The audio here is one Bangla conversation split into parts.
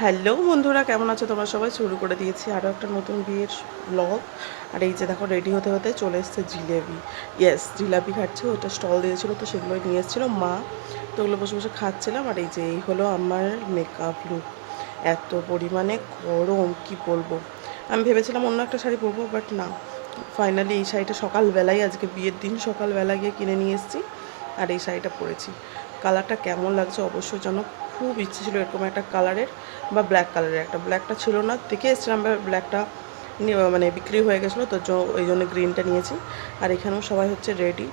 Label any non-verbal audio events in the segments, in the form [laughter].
হ্যালো বন্ধুরা, কেমন আছো? তোমরা সবাই শুরু করে দিয়েছি আরও একটা নতুন বিয়ের ব্লগ আর এই যে দেখো রেডি হতে হতে চলে এসছে জিলেবি ইয়েস জিলাপি খাচ্ছে, ওটা স্টল দিয়েছিল, তো সেগুলোই নিয়ে এসেছিল মা। তো ওগুলো বসে বসে খাচ্ছিলাম, আর এই যে এই হলো আমার মেকআপ লুক এত পরিমাণে গরম, কি বলব? আমি ভেবেছিলাম অন্য একটা শাড়ি পরবো বাট না। ফাইনালি এই শাড়িটা সকালবেলায় আজকে বিয়ের দিন, সকালবেলা গিয়ে কিনে নিয়ে এসেছি, আর এই শাড়িটা পরেছি। কালারটা কেমন লাগছে অবশ্যই যেন খুব ইচ্ছে ছিল এরকম একটা কালারের বা ব্ল্যাক কালারের একটা। ব্ল্যাকটা ছিল না। দেখে এসেছিলাম ব্ল্যাকটা মানে বিক্রি হয়ে গেছিল, তো ওই জন্য গ্রিনটা নিয়েছি। আর এখানেও সবাই হচ্ছে রেডি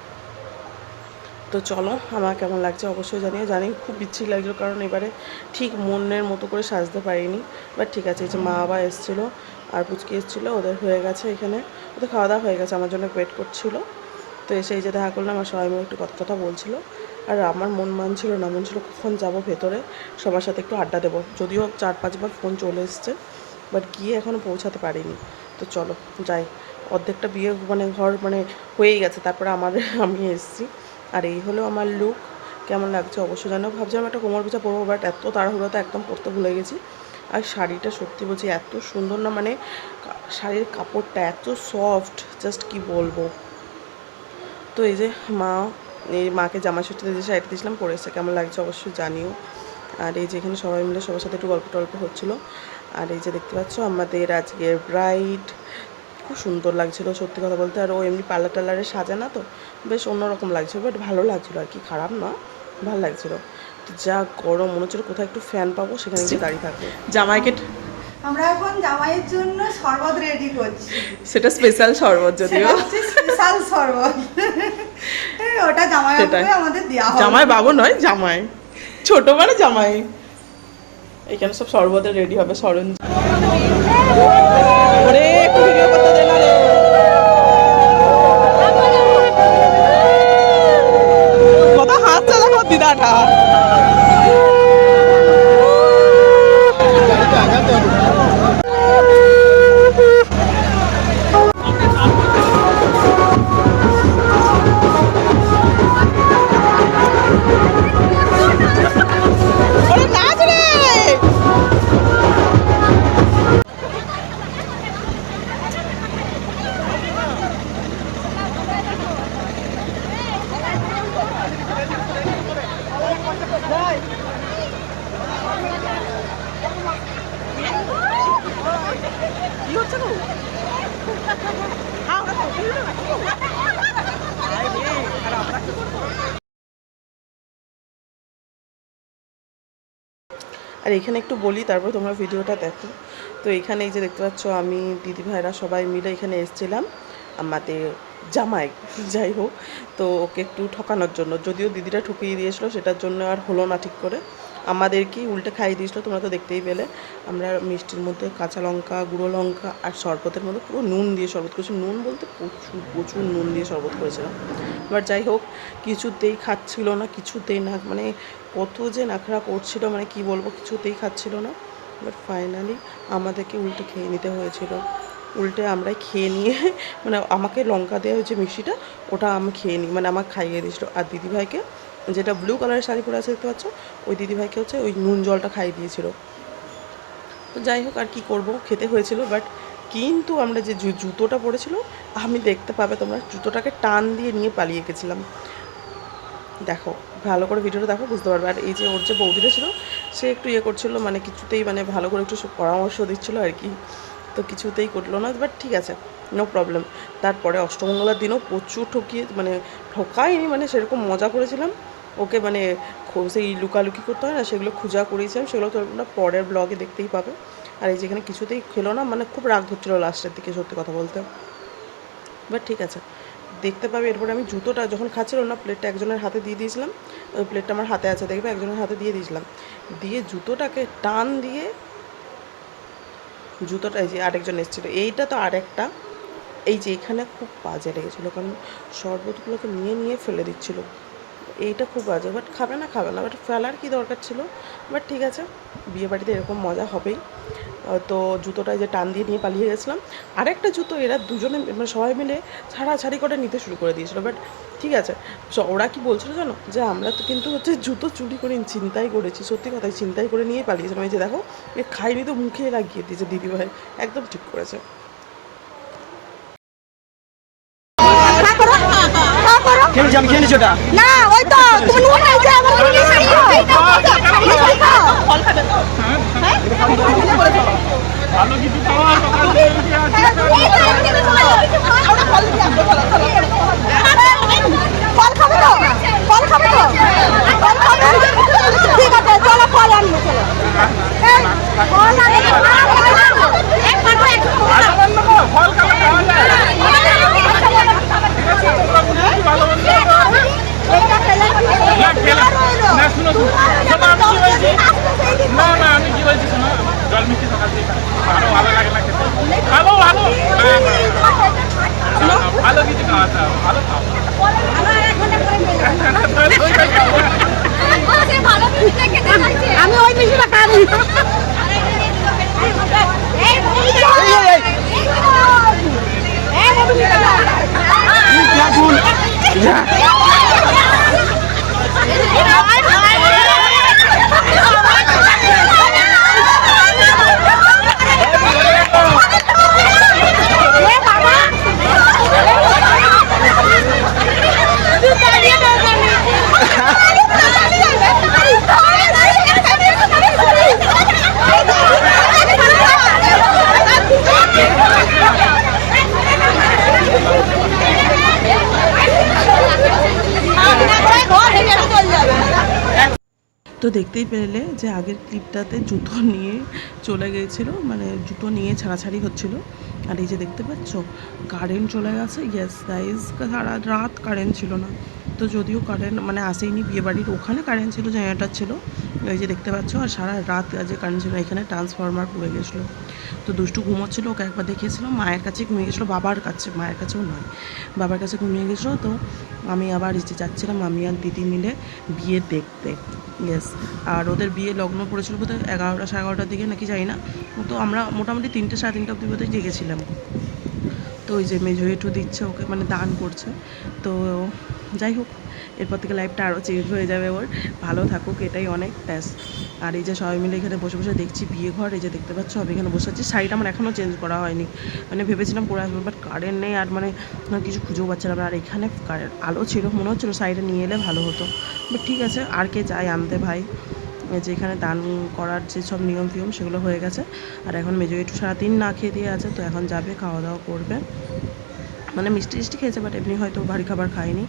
তো চলো, আমার কেমন লাগছে অবশ্যই জানিও। জানি খুব বিচ্ছিরি লাগছিল, কারণ এবারে ঠিক মনের মতো করে সাজতে পারিনি। বাট ঠিক আছে, এই যে মা বাবা এসেছিল আর পুচকি এসেছিল, ওদের হয়ে গেছে এখানে। ওদের খাওয়া দাওয়া হয়ে গেছে, আমার জন্য ওয়েট করছিল। তো এসে এই যে দেখা করলাম আর সবাই মিলে একটু কথা কথা বলছিল। আর আমার মন মানছিল না, মন ছিল কখন যাব ভেতরে, সবার সাথে একটু আড্ডা দেবো। যদিও চার পাঁচবার ফোন চলে এসছে বাট গিয়ে এখনও পৌঁছাতে পারিনি। তো চলো, যাই। অর্ধেকটা বিয়ে মানে ঘর মানে হয়েই গেছে, তারপরে আমার, আমি এসেছি। আর এই হলো আমার লুক কেমন লাগছে অবশ্যই জানো? ভাবছিলাম একটা কোমর পিছা পরবো বাট এত তাড়াহুড়োতে একদম পরতে ভুলে গেছি। আর শাড়িটা সত্যি বলছি, এত সুন্দর না মানে শাড়ির কাপড়টা এত সফট জাস্ট কি বলব? তো এই যে মা, এই মাকে জামা ষষ্ঠীতে যে শাড়িটা দিয়েছিলাম, পরে এসে কেমন লাগছে অবশ্যই জানিও। আর এই যে এখানে সবাই মিলে সবার সাথে একটু গল্প টল্প হচ্ছিল। আর এই যে দেখতে পাচ্ছ, আমাদের আজকে ব্রাইড খুব সুন্দর লাগছিল সত্যি কথা বলতে। আর ও এমনি পার্লার টার্লারে সাজে না তো, বেশ অন্যরকম লাগছিল বাট ভালো লাগছিল আর কি, খারাপ না, ভালো লাগছিল। যা গরম, মনে হচ্ছিল কোথায় একটু ফ্যান পাবো, সেখানে গিয়ে দাঁড়িয়ে থাকব। জামাইকে আমরা এখন জামাইয়ের জন্য শরবত রেডি করছি। সেটা স্পেশাল শরবত যদিও। স্পেশাল শরবত। ওটা জামাই। আমাদের দেওয়া হবে। জামাই বাবু নয় জামাই। ছোট মানে জামাই। এখানে সব শরবতে রেডি হবে সরঞ্জাম ওরে একটু ভিডিও করতে দে না রে? কত হাসছে দেখো দিদাটা। আর এখানে একটু বলি, তারপর তোমরা ভিডিওটা দেখো। তো এখানে এই যে দেখতে পাচ্ছ, আমি, দিদি ভাইরা সবাই মিলে এখানে এসেছিলাম, আমাদের জামাই, যাই হোক। তো ওকে একটু ঠকানোর জন্য, যদিও দিদিটা ঠকিয়ে দিয়েছিল, সেটার জন্য আর হলো না ঠিক করে। আমাদেরকেই উল্টে খাইয়ে দিয়েছিল, তোমরা তো দেখতেই পেলে। আমরা মিষ্টির মধ্যে কাঁচা লঙ্কা, গুঁড়ো লঙ্কা আর শরবতের মধ্যে পুরো নুন দিয়ে শরবত করেছি। নুন বলতে প্রচুর প্রচুর নুন দিয়ে শরবত করেছিলাম। এবার যাই হোক, কিছুতেই খাচ্ছিল না, কিছুতেই না মানে কত যে নাখরা করছিল মানে কি বলব, কিছুতেই খাচ্ছিল না। বাট ফাইনালি আমাদেরকে উল্টে খেয়ে নিতে হয়েছিল। উল্টে আমরাই খেয়ে নিয়ে মানে আমাকে লঙ্কা দেওয়া হয়েছে মিষ্টিটা, ওটা আমি খেয়ে নিই মানে আমাকে খাইয়ে দিয়েছিলো। আর দিদিভাইকে যেটা ব্লু কালারের শাড়ি পরে আছে দেখতে পাচ্ছ? ওই দিদিভাইকে হচ্ছে ওই নুন জলটা খাইয়ে দিয়েছিল। তো যাই হোক, আর কি করব? খেতে হয়েছিল বাট কিন্তু আমরা যে জুতোটা পরেছিল, আমি দেখতে পাবে তোমরা, জুতোটাকে টান দিয়ে নিয়ে পালিয়ে গেছিলাম। দেখো, ভালো করে ভিডিওটা দেখো, বুঝতে পারবে। আর এই যে ওর যে বৌদিটা ছিল, সে একটু ইয়ে করছিল মানে কিছুতেই মানে ভালো করে একটু পরামর্শ দিচ্ছিল আর কি। তো কিছুতেই করল না বাট ঠিক আছে নো প্রবলেম তারপরে অষ্টমঙ্গলার দিনও প্রচুর ঠকিয়ে মানে ঠকায়নি মানে সেরকম মজা করেছিলাম। ওকে মানে সেই লুকালুকি করতে হয় না, সেগুলো খুঁজা করিয়েছিলাম সেগুলো তোমরা পরের ব্লগে দেখতেই পাবে। আর এই যেখানে কিছুতেই খেলো না মানে খুব রাগ হচ্ছিল লাস্টের দিকে, সত্যি কথা বলতে। বাট ঠিক আছে, দেখতে পাবে। এরপরে আমি জুতোটা যখন খাচ্ছিল না প্লেটটা একজনের হাতে দিয়ে দিয়েছিলাম, ওই প্লেটটা আমার হাতে আছে, দেখবে? একজনের হাতে দিয়ে দিয়েছিলাম। দিয়ে জুতোটাকে টান দিয়ে জুতোটা, এই যে আরেকজন এসেছিল, এইটা তো আরেকটা। এই যে এখানে খুব বাজে লেগেছিলো, কারণ শরবতগুলোকে নিয়ে নিয়ে ফেলে দিচ্ছিল। এইটা খুব বাজে বাট খাবে না খাবে না। বাট ফেলার কি দরকার ছিল? বাট ঠিক আছে বিয়ে বাড়িতে এরকম মজা হবেই। তো জুতোটা যে টান দিয়ে নিয়ে পালিয়ে গেছিলাম। আরেকটা জুতো এরা দুজনে মানে সবাই মিলে ছাড়াছাড়ি করে নিতে শুরু করে দিয়েছিল। বাট ঠিক আছে ওরা কি বলছিল জানো? যে আমরা তো কিন্তু হচ্ছে জুতো চুরি করে চিন্তাই করেছি, সত্যি কথাই চিন্তাই করে নিয়ে পালিয়েছিলাম। এই যে দেখো, এ খাইনি তো মুখে লাগিয়ে দিয়েছে দিদিভাই। একদম ঠিক করেছে। খেয়ে আমি খেয়ে নিচ্ছি ওটা। না ওই তো তুমি নুন নাই যে আমার হয় শাড়ি খাও ফল খাবে তো ফল খাবে তো ফল খাবে তো। ফল খাবে ঠিক আছে চলো ফল আনব চলো এই, ফল আনব, ফল আনব। এক পারব, এক পারব। এইটা ফেলে দিও। আর রইল। না, শুনো? না না আমি কি বলছি শোনো। জল মিষ্টি ভালো ভালো লাগে ভালো না, না, না, না, ভালো কিছু খাওয়াতে হবে ভালো খাও আমি ওই মিষ্টিটা খাব এই তো দেখতেই পেলে যে আগের ক্লিপটাতে জুতো নিয়ে চলে গিয়েছিল মানে জুতো নিয়ে ছাড়াছাড়ি হচ্ছিল। আর এই যে দেখতে পাচ্ছ কারেন্ট চলে গেছে। ইয়েস গাইজ সারা রাত কারেন্ট ছিল না। তো যদিও কারেন্ট মানে আসেইনি, বিয়েবাড়ির ওখানে কারেন্ট ছিল জেনারেটার ছিল। এই যে দেখতে পাচ্ছ, আর সারা রাত যে কারেন্ট ছিল, এখানে ট্রান্সফরমার পড়ে গেছিল। তো দুষ্টু ঘুমোচ্ছিল, ওকে একবার দেখিয়েছিলাম মায়ের কাছে ঘুমিয়ে গেছিল, বাবার কাছে, মায়ের কাছেও নয়, বাবার কাছে ঘুমিয়ে গেছিল। তো আমি আবার যে যাচ্ছিলাম, আমি আর দিদি মিলে বিয়ে দেখতে। ইয়েস আর ওদের বিয়ে লগ্ন পড়েছিল বোধহয় এগারোটা, সাড়ে এগারোটার দিকে, নাকি জানি না। তো আমরা মোটামুটি তিনটে, সাড়ে তিনটা অব্দি বোধহয় জেগেছিলাম। তো ওই যে মেজো একটু দিচ্ছে ওকে মানে দান করছে। তো যাই হোক, এরপর থেকে লাইফটা আরও চেঞ্জ হয়ে যাবে ওর। ভালো থাকুক, এটাই অনেক ব্যাস। আর এই যে সবাই মিলে এখানে বসে বসে দেখছি বিয়ে ঘর, এই যে দেখতে পাচ্ছ, আমি এখানে বসে আছি। শাড়িটা আমার এখনও চেঞ্জ করা হয়নি। মানে ভেবেছিলাম পরে আসব বাট কারেন্ট নেই আর মানে কিছু খুঁজেও পাচ্ছিলাম আর এখানে আলো ছিল, মনে হচ্ছিল সাইডে নিয়ে এলে ভালো হতো। বাট ঠিক আছে, আর কে চাই আনতে ভাই? যে এখানে দান করার যে সব নিয়ম ফিয়ম সেগুলো হয়ে গেছে। আর এখন মেজো একটু সারাদিন না খেয়ে দিয়ে আছে, তো এখন যাবে খাওয়া দাওয়া করবে। মানে মিষ্টি মিষ্টি খেয়েছে বাট এমনি হয়তো ভারী খাবার খায়নি।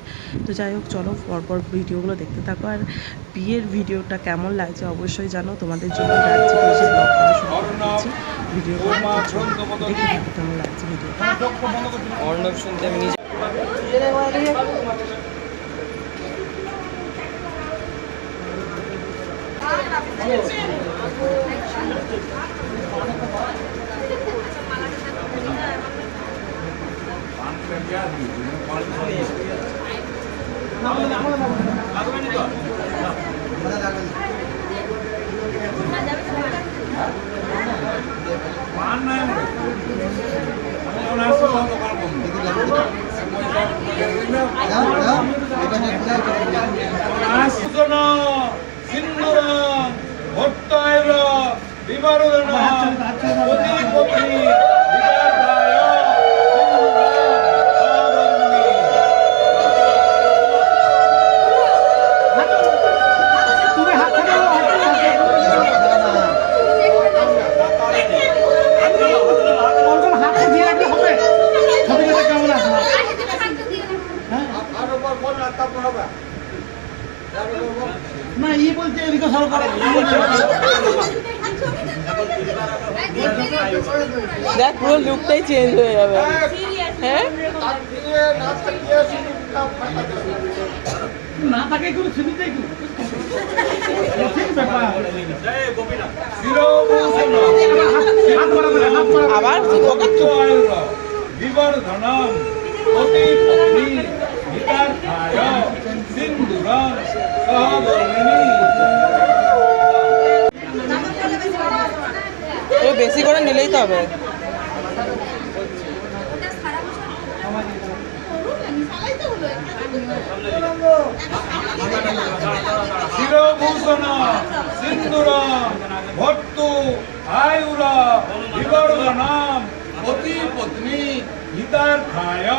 তো যাই হোক, চলো পরপর ভিডিওগুলো দেখতে থাকো। আর বিয়ের ভিডিওটা কেমন লাগছে অবশ্যই জানো। তোমাদের জন্য রাজ্যে এসে ব্লগ করা শুরু করে দিয়েছি ভিডিওটা দেখে থাকো, কেমন লাগছে ভিডিওটা? অর্ণব শুনতে আমি নিজে আসুন পুরো লুকটাই চেঞ্জ হয়ে যাবে। হ্যাঁ? আবার বেশি করে নিলেই তো হবে সারা বছর শিরভূষণ সিন্দুর ভর্তু আয়ুর বিবর্ধনাম পতি পত্নী হিতার্থায়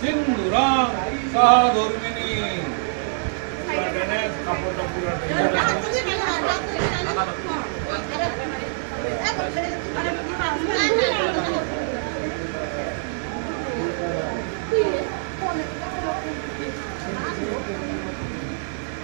সিন্দুর সহধর্মিনী কাপড়টা পুরো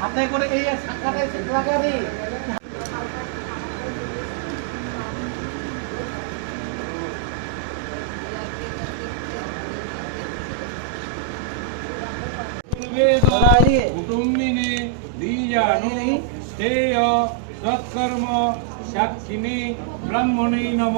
হাতে করে এই শাখাটা লাগাবে দ্বিজানু শ্রেয় সৎকর্ম সাক্ষিণী ব্রাহ্মণী নম।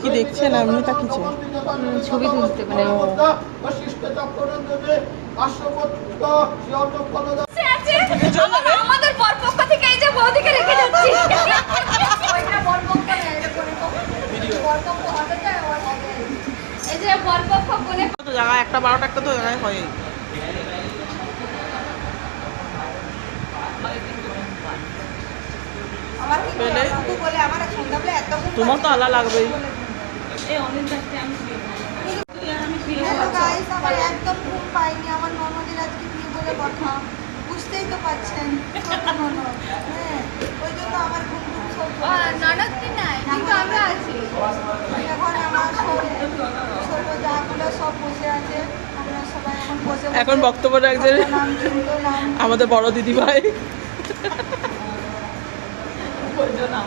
কি দেখছেন? আপনি তা কিছু ছবি তুলতে মানে আমাদের পরপক্ষ থেকে এই যে বৌদিকে রেখে যাচ্ছি। ওইটা বরপক্ষ না, এটা পরপক্ষ। বরপক্ষ হবে তো, এই যে বরপক্ষ বলে জায়গায় একটা বারোটা একটা তো জায়গায় হয় আমার কি পেলে? তোমার তো আলা লাগবেই একদম ঘুম পাইনি আমার ননদের আজকে বিয়ে বলে কথা বুঝতেই তো পাচ্ছেন হ্যাঁ ওই জন্য আমার ঘুম ঘুম সব ননদ কি নাই কিন্তু আমরা আছি এখন আমার সব ছোট যাগুলো সব বসে আছে এখন বক্তব্য রাখছে নাম চিনতো নাম আমাদের বড় দিদি ভাই [laughs] 我觉得